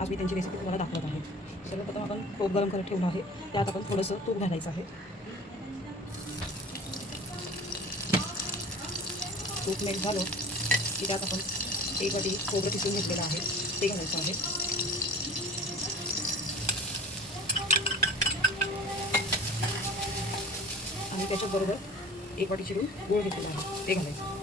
आज मी त्यांची रेसिपी तुम्हाला दाखवत आहे. सर्वप्रथम आपण तूप गरम करत ठेवलं आहे. त्यात आपण थोडंसं तूप घालायचं आहे. तूप मेल्ट झालं की त्यात आपण एक वाटी खोबरं किसून घेतलेलं आहे. ते घालायचं आहे. आणि त्याच्याबरोबर एक वाटी चिरून गूळ घेतलेला आहे. ते घालायचं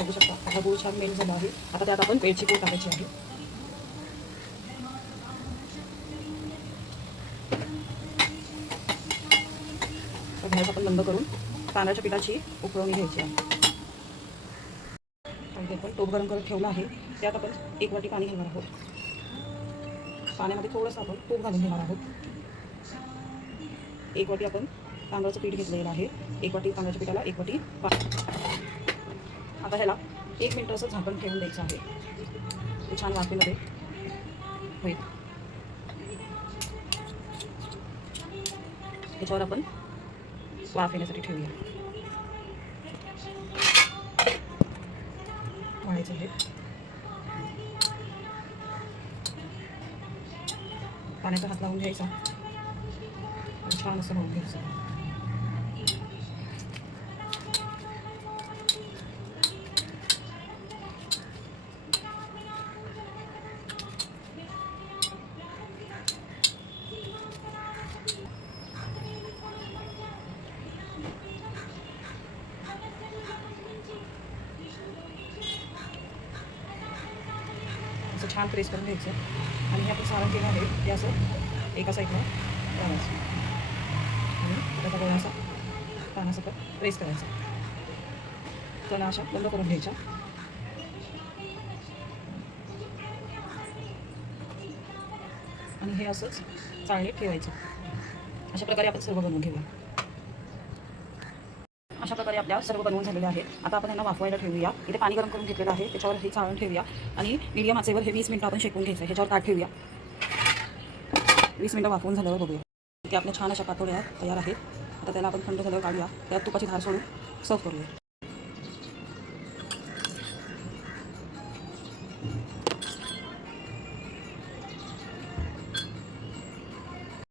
बघू शकता. आता गोळ छान मेल्ट झाला आहे. आता त्यात आपण वेलची पूड टाकायची आहे. गॅस आपण बंद करून तांदळाच्या पिठाची उकळवणी घ्यायची आहे. आपण टोप गरम करत ठेवलं आहे. त्यात आपण एक वाटी पाणी घेणार आहोत. पाण्यामध्ये थोडंसं आपण तूप घालून घेणार आहोत. एक वाटी आपण तांदळाचं पीठ घेतलेलं आहे. एक वाटी तांदळाच्या पिठाला एक वाटी पाणी आता ह्याला एक मिनटं असं झाकण ठेवून द्यायचं आहे. छान वाफेमध्ये. होईल. याच्यावर आपण वाफ येण्यासाठी ठेवूया. म्हणायचं आहे. पाण्याचा हात लावून घ्यायचा. छान असं होऊन घ्यायचं. असं छान प्रेस करून घ्यायचं. आणि हे आपण सारण केलं आहे ते असं एका साईडनं लावायचं आणि त्याचा गोळा असा पानासकट प्रेस करायचा. त्याला अशा बंद करून घ्यायच्या. आणि हे असंच चाळणीत ठेवायचं. अशा प्रकारे आपण सर्व बनवून घेऊया. अशा प्रकारे आपल्या सर्व बनवून झालेले आहेत. आता आपण यांना वाफवायला ठेवूया. इथे पाणी गरम करून घेतलेलं आहे. त्याच्यावर हे चाळून ठेवूया. आणि मीडियम आचेवर हे वीस मिनटं आपण शेकून घ्यायचं. ह्याच्यावर ताट ठेवूया. वीस मिनटं वाफवून झाल्यावर बघूया. ते आपल्या छान अशा पातोळ्या तयार आहेत. आता त्याला आपण थंड झाल्यावर काढूया. त्यात तुपाची धार सोडून सर्व करूया.